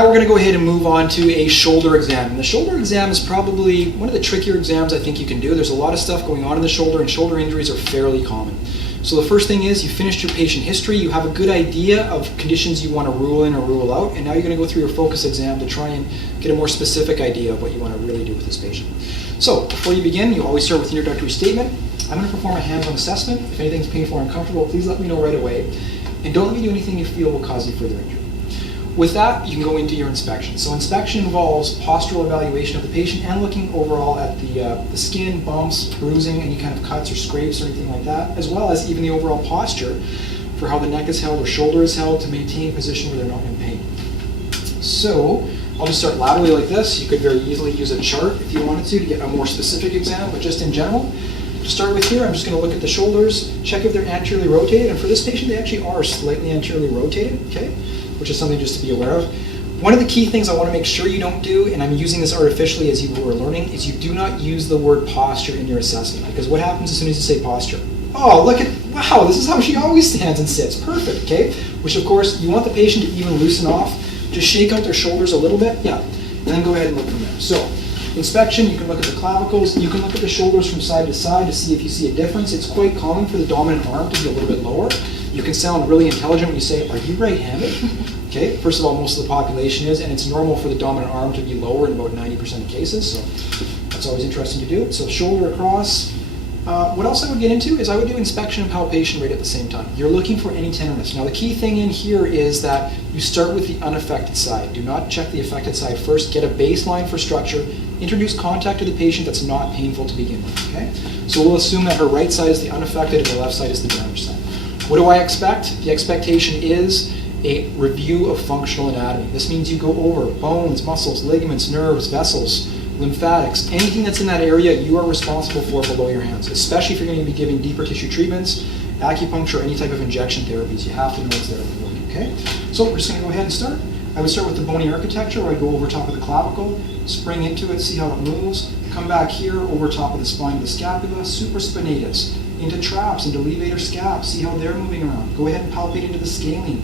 Now we're going to go ahead and move on to a shoulder exam. And the shoulder exam is probably one of the trickier exams I think you can do. There's a lot of stuff going on in the shoulder, and shoulder injuries are fairly common. So the first thing is you finished your patient history, you have a good idea of conditions you want to rule in or rule out, and now you're going to go through your focus exam to try and get a more specific idea of what you want to really do with this patient. So before you begin, you always start with an introductory statement. I'm going to perform a hands-on assessment. If anything's painful or uncomfortable, please let me know right away. And don't let me do anything you feel will cause you further injury. With that, you can go into your inspection. So inspection involves postural evaluation of the patient and looking overall at the skin, bumps, bruising, any kind of cuts or scrapes or anything like that, as well as even the overall posture for how the neck is held or shoulder is held to maintain position where they're not in pain. So I'll just start laterally like this. You could very easily use a chart if you wanted to get a more specific exam, but just in general, to start with here, I'm just going to look at the shoulders, check if they're anteriorly rotated, and for this patient, they actually are slightly anteriorly rotated, okay, which is something just to be aware of. One of the key things I want to make sure you don't do, and I'm using this artificially as you were learning, is you do not use the word posture in your assessment, because what happens as soon as you say posture? Oh, look at, wow, this is how she always stands and sits, perfect, okay? Which of course, you want the patient to even loosen off, just shake out their shoulders a little bit, yeah, and then go ahead and look from there. So, inspection, you can look at the clavicles, you can look at the shoulders from side to side to see if you see a difference. It's quite common for the dominant arm to be a little bit lower. You can sound really intelligent when you say, are you right-handed? Okay, first of all, most of the population is, and it's normal for the dominant arm to be lower in about 90% of cases, so that's always interesting to do. So shoulder across. What else I would get into is I would do inspection and palpation right at the same time. You're looking for any tenderness. Now the key thing in here is that you start with the unaffected side. Do not check the affected side first. Get a baseline for structure. Introduce contact to the patient that's not painful to begin with, okay? So we'll assume that her right side is the unaffected and the left side is the damaged side. What do I expect? The expectation is a review of functional anatomy. This means you go over bones, muscles, ligaments, nerves, vessels, lymphatics, anything that's in that area you are responsible for below your hands, especially if you're going to be giving deeper tissue treatments, acupuncture, any type of injection therapies. You have to know what's there, okay? So we're just going to go ahead and start. I would start with the bony architecture where I go over top of the clavicle, spring into it, see how it moves, come back here over top of the spine of the scapula, supraspinatus, into traps, into levator scap, see how they're moving around. Go ahead and palpate into the scalene.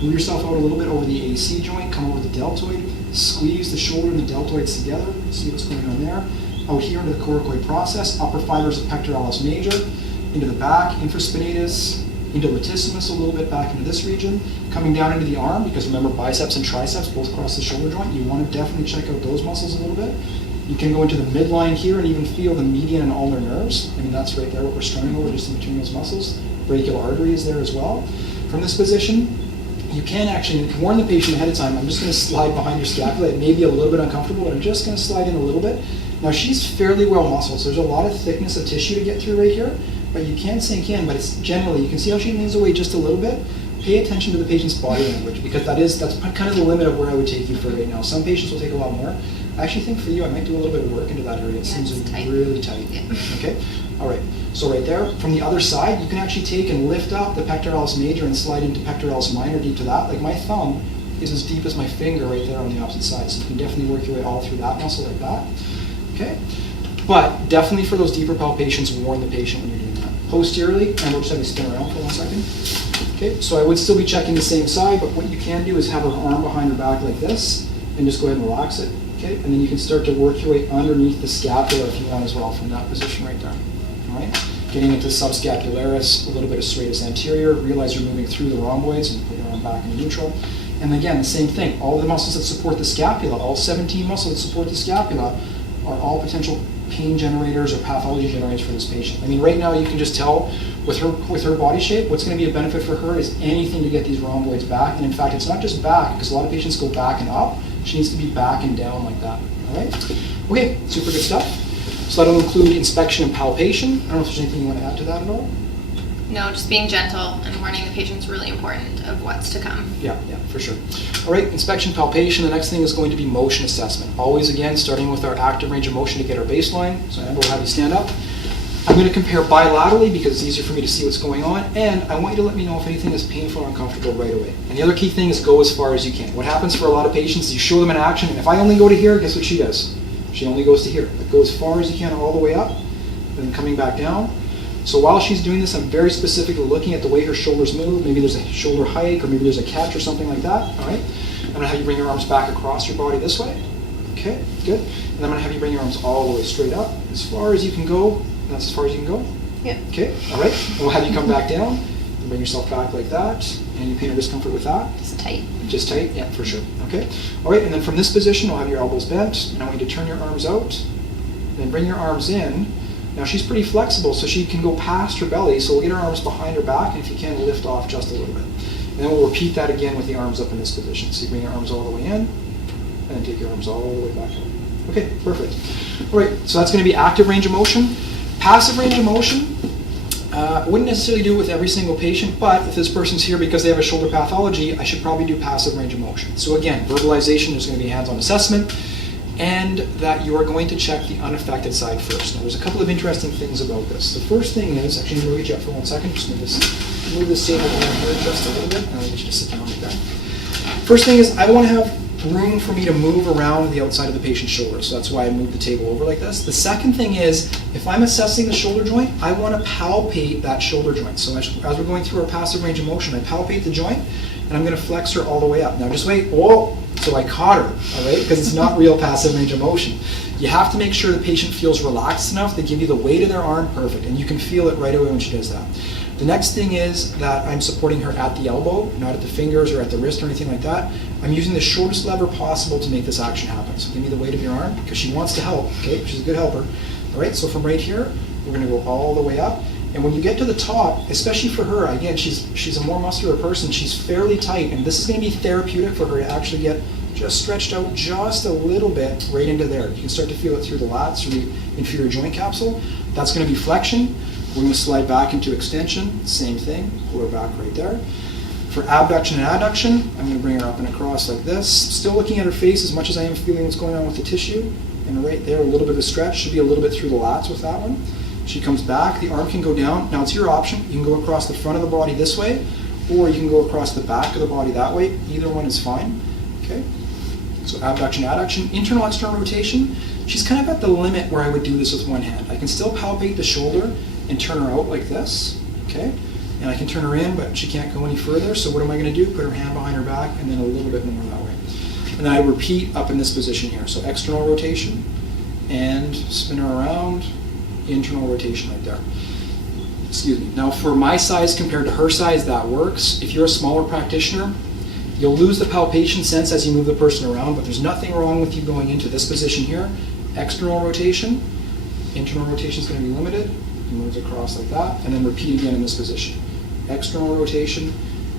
Move yourself out a little bit over the AC joint, come over the deltoid, squeeze the shoulder and the deltoids together, see what's going on there. Out here into the coracoid process, upper fibers of pectoralis major, into the back, infraspinatus, into latissimus a little bit back into this region, coming down into the arm, because remember biceps and triceps both cross the shoulder joint. You want to definitely check out those muscles a little bit. You can go into the midline here and even feel the median and ulnar nerves. I mean, that's right there what we're strumming over, just in between those muscles. Brachial artery is there as well. From this position, you can actually warn the patient ahead of time. I'm just going to slide behind your scapula. It may be a little bit uncomfortable, but I'm just going to slide in a little bit. Now she's fairly well muscled, so there's a lot of thickness of tissue to get through right here, but you can sink in, but it's generally, you can see how she leans away just a little bit. Pay attention to the patient's body language, because that's kind of the limit of where I would take you for right now. Some patients will take a lot more. I actually think for you, I might do a little bit of work into that area. It seems really tight. Yeah. Okay? All right. So right there, from the other side, you can actually take and lift up the pectoralis major and slide into pectoralis minor deep to that. Like my thumb is as deep as my finger right there on the opposite side. So you can definitely work your way all through that muscle like that. Okay? But definitely for those deeper palpations, warn the patient when you're doing that. Posteriorly, and we'll just have you spin around for 1 second. Okay, so I would still be checking the same side, but what you can do is have her arm behind her back like this, and just go ahead and relax it. Okay, and then you can start to work your way underneath the scapula if you want as well from that position right there. All right, getting into subscapularis, a little bit of serratus anterior. Realize you're moving through the rhomboids and put your arm back in neutral. And again, the same thing. All the muscles that support the scapula, all 17 muscles that support the scapula, are all potential pain generators or pathology generators for this patient. I mean, right now you can just tell with her body shape, what's going to be a benefit for her is anything to get these rhomboids back. And in fact, it's not just back, because a lot of patients go back and up. She needs to be back and down like that. All right? Okay, super good stuff. So that'll include inspection and palpation. I don't know if there's anything you want to add to that at all? No, just being gentle and warning the patient is really important of what's to come. Yeah, for sure. All right, inspection, palpation. The next thing is going to be motion assessment. Always, again, starting with our active range of motion to get our baseline. So Amber will have you stand up. I'm going to compare bilaterally because it's easier for me to see what's going on, and I want you to let me know if anything is painful or uncomfortable right away. And the other key thing is go as far as you can. What happens for a lot of patients is you show them in action, and if I only go to here, guess what she does? She only goes to here. But go as far as you can all the way up, then coming back down. So while she's doing this, I'm very specifically looking at the way her shoulders move. Maybe there's a shoulder hike, or maybe there's a catch or something like that. All right. going to have you bring your arms back across your body this way. Okay, good. And I'm going to have you bring your arms all the way straight up, as far as you can go. That's as far as you can go? Yeah. Okay, all right. And we'll have you come back down and bring yourself back like that. Any pain or discomfort with that? Just tight. Just tight? Yeah, for sure. Okay. All right, and then from this position, we'll have your elbows bent, and I want you to turn your arms out, then bring your arms in. Now she's pretty flexible, so she can go past her belly, so we'll get her arms behind her back, and if you can, lift off just a little bit. And then we'll repeat that again with the arms up in this position. So you bring your arms all the way in, and then take your arms all the way back out. Okay, perfect. All right, so that's going to be active range of motion. Passive range of motion, I wouldn't necessarily do it with every single patient, but if this person's here because they have a shoulder pathology, I should probably do passive range of motion. So again, verbalization, there's going to be hands-on assessment, and that you are going to check the unaffected side first. Now there's a couple of interesting things about this. The first thing is, actually I'm going to get you up for 1 second, just move this table over here just a little bit, and I'll get you to sit down like that. First thing is, I want to have room for me to move around the outside of the patient's shoulder, so that's why I moved the table over like this. The second thing is, if I'm assessing the shoulder joint, I want to palpate that shoulder joint. So as we're going through our passive range of motion, I palpate the joint, and I'm going to flex her all the way up. Now just wait, oh, so I caught her, all right, because it's not real passive range of motion. You have to make sure the patient feels relaxed enough to give you the weight of their arm perfect, and you can feel it right away when she does that. The next thing is that I'm supporting her at the elbow, not at the fingers or at the wrist or anything like that. I'm using the shortest lever possible to make this action happen. So give me the weight of your arm, because she wants to help, okay? She's a good helper. All right, so from right here, we're gonna go all the way up. And when you get to the top, especially for her, again, she's a more muscular person, she's fairly tight, and this is gonna be therapeutic for her to actually get just stretched out just a little bit right into there. You can start to feel it through the lats or the inferior joint capsule. That's gonna be flexion. We're going to slide back into extension, same thing, pull her back right there. For abduction and adduction, I'm going to bring her up and across like this, still looking at her face as much as I am feeling what's going on with the tissue. And right there, a little bit of a stretch, should be a little bit through the lats with that one. She comes back, the arm can go down. Now it's your option, you can go across the front of the body this way, or you can go across the back of the body that way. Either one is fine, okay? So abduction, adduction, internal, external rotation. She's kind of at the limit where I would do this with one hand. I can still palpate the shoulder and turn her out like this, okay? And I can turn her in, but she can't go any further, so what am I gonna do? Put her hand behind her back, and then a little bit more that way. And then I repeat up in this position here. So external rotation, and spin her around, internal rotation right there. Excuse me. Now for my size compared to her size, that works. If you're a smaller practitioner, you'll lose the palpation sense as you move the person around, but there's nothing wrong with you going into this position here. External rotation, internal rotation is gonna be limited. He moves across like that, and then repeat again in this position. External rotation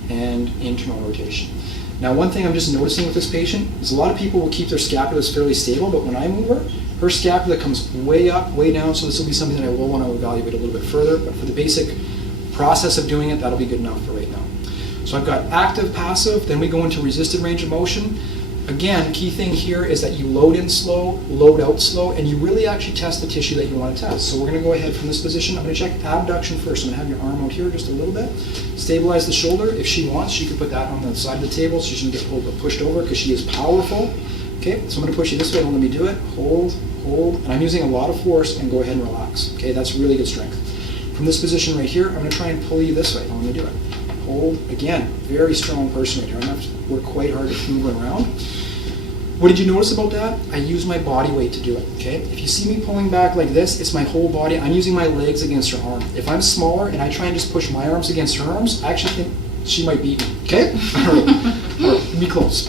and internal rotation. Now one thing I'm just noticing with this patient is a lot of people will keep their scapulas fairly stable, but when I move her, her scapula comes way up, way down, so this will be something that I will want to evaluate a little bit further, but for the basic process of doing it, that'll be good enough for right now. So I've got active, passive, then we go into resisted range of motion. Again, key thing here is that you load in slow, load out slow, and you really actually test the tissue that you want to test. So we're going to go ahead from this position. I'm going to check abduction first. I'm going to have your arm out here just a little bit. Stabilize the shoulder. If she wants, she could put that on the side of the table so she doesn't get pulled or pushed over because she is powerful. Okay, so I'm going to push you this way. Don't let me do it. Hold, hold, and I'm using a lot of force, and go ahead and relax. Okay, that's really good strength. From this position right here, I'm going to try and pull you this way. Don't let me do it. Hold, again, very strong person right here. I'm going to have to work quite hard to move her around. What did you notice about that? I use my body weight to do it, okay? If you see me pulling back like this, it's my whole body. I'm using my legs against her arm. If I'm smaller and I try and just push my arms against her arms, I actually think she might beat me, okay? All right, be close.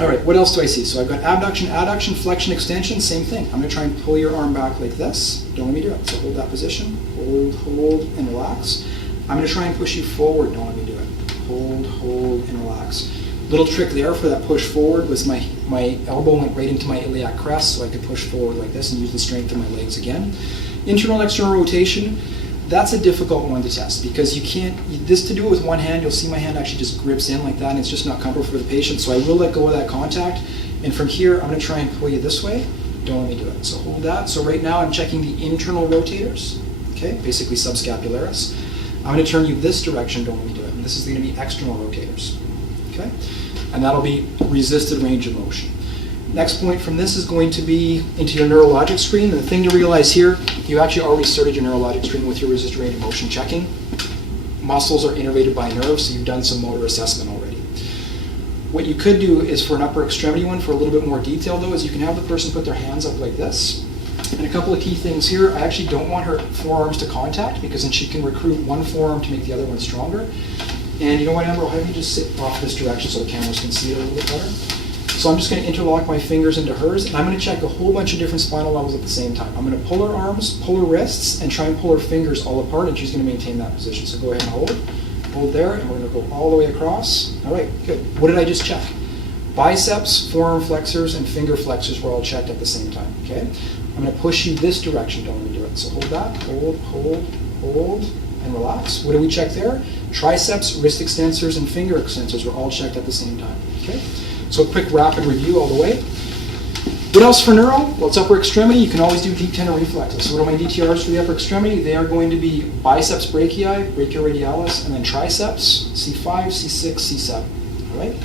All right, what else do I see? So I've got abduction, adduction, flexion, extension, same thing. I'm gonna try and pull your arm back like this. Don't let me do it. So hold that position, hold, hold, and relax. I'm gonna try and push you forward. Don't let me do it. Hold, hold, and relax. Little trick there for that push forward was my elbow went right into my iliac crest, so I could push forward like this and use the strength of my legs again. Internal, external rotation, that's a difficult one to test because you can't, this to do it with one hand, you'll see my hand actually just grips in like that and it's just not comfortable for the patient, so I will let go of that contact. And from here, I'm gonna try and pull you this way. Don't let me do it. So hold that. So right now I'm checking the internal rotators, okay, basically subscapularis. I'm gonna turn you this direction, don't let me do it. And this is gonna be external rotators, okay? And that'll be resisted range of motion. Next point from this is going to be into your neurologic screen. The thing to realize here, you actually already started your neurologic screen with your resisted range of motion checking. Muscles are innervated by nerves, so you've done some motor assessment already. What you could do is for an upper extremity one, for a little bit more detail though, is you can have the person put their hands up like this. And a couple of key things here, I actually don't want her forearms to contact because then she can recruit one forearm to make the other one stronger. And you know what, Amber, I'll have you just sit off this direction so the cameras can see it a little bit better. So I'm just going to interlock my fingers into hers, and I'm going to check a whole bunch of different spinal levels at the same time. I'm going to pull her arms, pull her wrists, and try and pull her fingers all apart, and she's going to maintain that position. So go ahead and hold. Hold there, and we're going to go all the way across. All right, good. What did I just check? Biceps, forearm flexors, and finger flexors were all checked at the same time, okay? I'm going to push you this direction, don't let me do it. So hold that, hold, hold, hold, and relax. What did we check there? Triceps, wrist extensors, and finger extensors were all checked at the same time, okay? So a quick rapid review all the way. What else for neuro? Well, it's upper extremity. You can always do deep tendon reflexes. So what are my DTRs for the upper extremity? They are going to be biceps brachii, brachioradialis, and then triceps, C5, C6, C7, all right?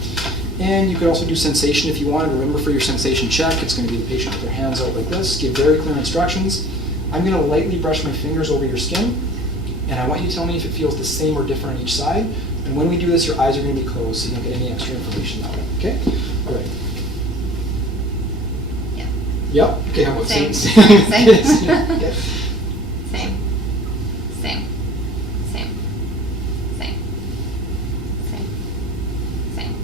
And you could also do sensation if you wanted. Remember, for your sensation check, it's going to be the patient with their hands out like this. Give very clear instructions. I'm going to lightly brush my fingers over your skin, and I want you to tell me if it feels the same or different on each side. And when we do this, your eyes are going to be closed, so you don't get any extra information that way. Okay? All right. Yeah. Yep. Okay. How about Same. same? Same. Okay. Same. Same. Same. Same. Same. Same.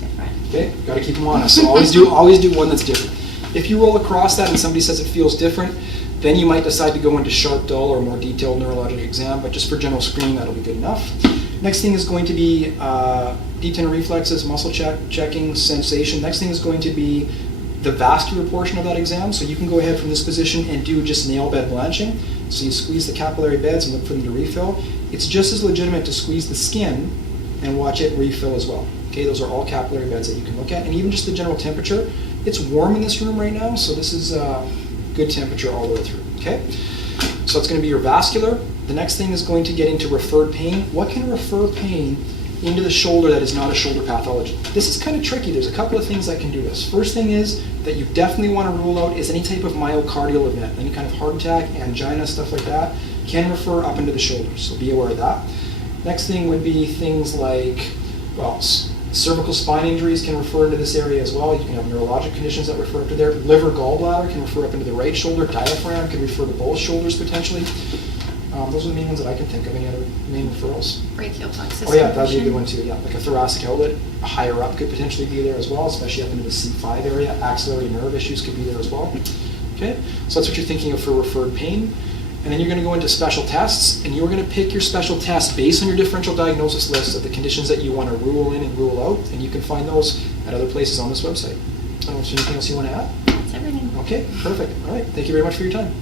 Different. Okay. Got to keep them honest. So always do one that's different. If you roll across that and somebody says it feels different, then you might decide to go into sharp, dull, or more detailed neurologic exam, but just for general screening, that'll be good enough. Next thing is going to be deep tendon reflexes, muscle checking, sensation. Next thing is going to be the vascular portion of that exam. So you can go ahead from this position and do just nail bed blanching. So you squeeze the capillary beds and look for them to refill. It's just as legitimate to squeeze the skin and watch it refill as well. Okay, those are all capillary beds that you can look at, and even just the general temperature. It's warm in this room right now, so this is good temperature all the way through, okay? So it's going to be your vascular. The next thing is going to get into referred pain. What can refer pain into the shoulder that is not a shoulder pathology? This is kind of tricky. There's a couple of things that can do this. First thing is that you definitely want to rule out is any type of myocardial event, any kind of heart attack, angina, stuff like that, can refer up into the shoulders, so be aware of that. Next thing would be things like, well, cervical spine injuries can refer into this area as well. You can have neurologic conditions that refer up to there. Liver gallbladder can refer up into the right shoulder. Diaphragm can refer to both shoulders potentially. Those are the main ones that I can think of. Any other main referrals? Brachial plexus. Oh yeah, that'd be a good one too. Yeah, like a thoracic outlet higher up could potentially be there as well, especially up into the C5 area. Axillary nerve issues could be there as well. Okay, so that's what you're thinking of for referred pain. And then you're going to go into special tests, and you're going to pick your special test based on your differential diagnosis list of the conditions that you want to rule in and rule out, and you can find those at other places on this website. I don't know if there's anything else you want to add? That's everything. Okay, perfect. All right, thank you very much for your time.